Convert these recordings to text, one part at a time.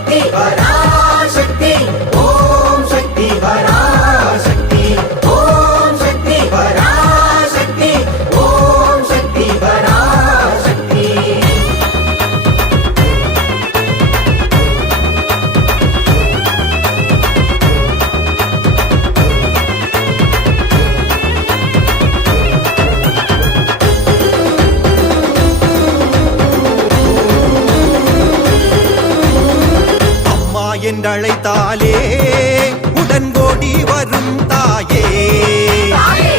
शक्ति पराशक्ति ओम शक्ति पराशक्ति ओम शक्ति पराशक्ति ओम शक्ति पराशक्ति என்றழைத்தாலே உடன்கோடி வரும் தாயே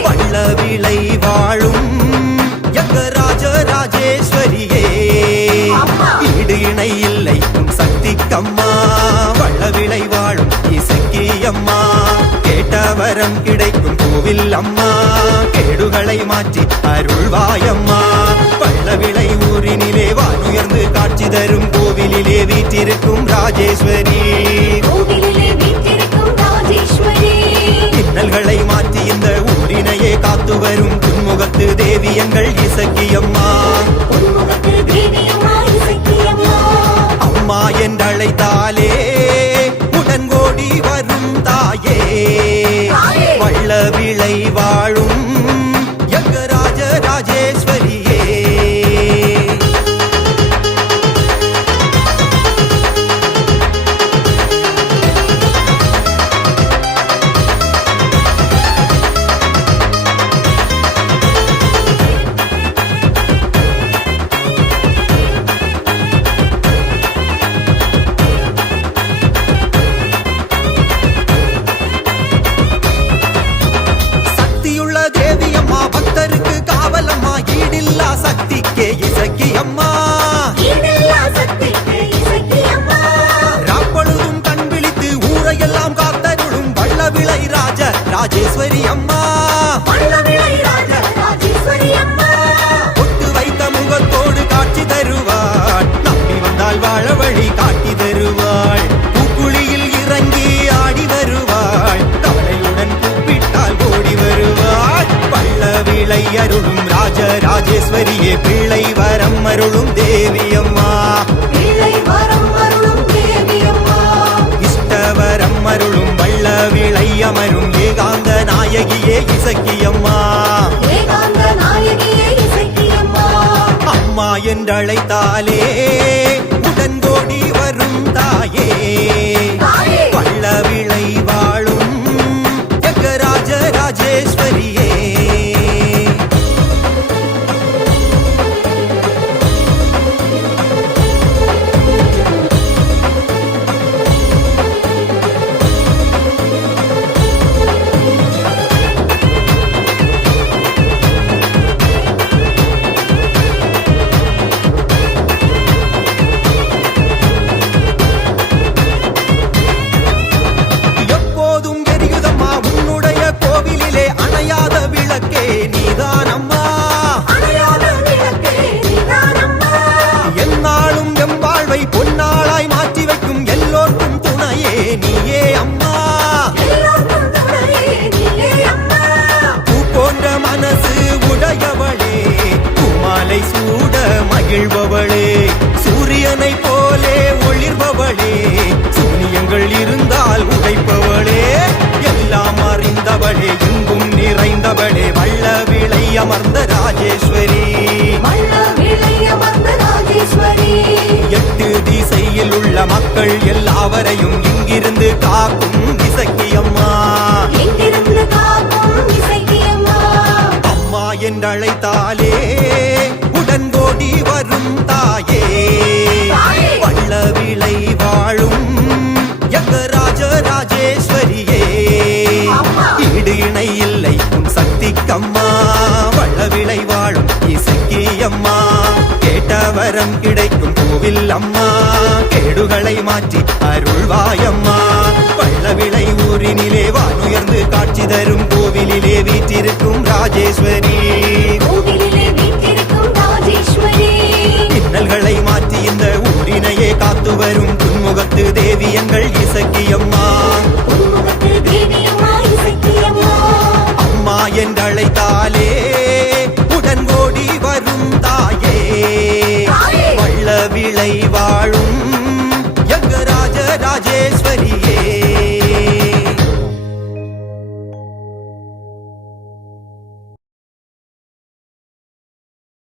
வள்ளவிளை வாழும் யங்கராஜ ராஜேஸ்வரியே ஈடு இணை இல்லை உன் சக்திக்கம்மா வள்ளவிளை வாழும் இசைக்கு அம்மா கேட்டவரம் கிடைக்கும் கோவில் அம்மா கேடுகளை மாற்றி அருள்வாயம்மா வள்ளவிளை ஊரினிலே வானுயர்ந்து காட்சி தரும் கோவிலிலே வீற்றிருக்கும் ராஜேஸ்வரி இன்னல்களை மாற்றி இந்த ஊரினையே காத்து வரும் துன்முகத்து தேவி எங்கள் இசக்கியம்மா அம்மா என்றழைத்தாலே உடன்கோடி வரும் தாயே வள்ளவிளை வாழும் யங்கராஜ ராஜேஸ்வரியே சக்திக்கே இசக்கி அம்மா ராப்பொழுதும் கண் விழித்து ஊரையெல்லாம் காத்தருளும் வள்ளவிளை ராஜ ராஜேஸ்வரி அம்மா ஒட்டு வைத்த முகத்தோடு காட்சி தருவாள் நம்பி வந்தால் வாழ வழி காட்டி தருவாள் பூக்குழியில் இறங்கி ஆடி வருவாள் கவலையுடன் கூப்பிட்டால் ஓடி வருவாள் வள்ளவிளை அருளும் ராஜேஸ்வரியே பிள்ளை வரம் அருளும் தேவி அம்மா இஷ்டவரம் அருளும் வள்ளவிளை அமரும் ஏகாந்த நாயகியே இசக்கி அம்மா அம்மா என்றழைத்தாலே உடன்கோடி வரும் தாயே வள்ளவிளை வாழும் யங்கராஜ ராஜேஸ்வரியே பொன்னாளாய் மாற்றி வைக்கும் எல்லோருக்கும் துணையே நீயே அம்மா பூ போன்ற மனசு உடையவளே பூமாலை சூட மகிழ்பவளே சூரியனை போலே ஒளிர்பவளே சூனியங்கள் இருந்தால் உடைப்பவளே எல்லாம் அறிந்தவளே எங்கும் நிறைந்தவளே வள்ளவிளை அமர்ந்த ராஜேஸ்வரி எட்டு திசையில் உள்ள மக்கள் எல்லாவரையும் இங்கிருந்து காக்கும் இசக்கி அம்மா அம்மா என்றழைத்தாலே உடன்கோடி வரும் தாயே வள்ளவிளை வாழும் யங்கராஜ ராஜேஸ்வரியே ஈடு இணை இல்லை உன் சக்திக்கம்மா வள்ளவிளை வாழும் இசக்கி அம்மா கேட்டவரம் கிடைக்கும் கோவில் அம்மா கேடுகளை மாற்றி அருள்வாயம்மா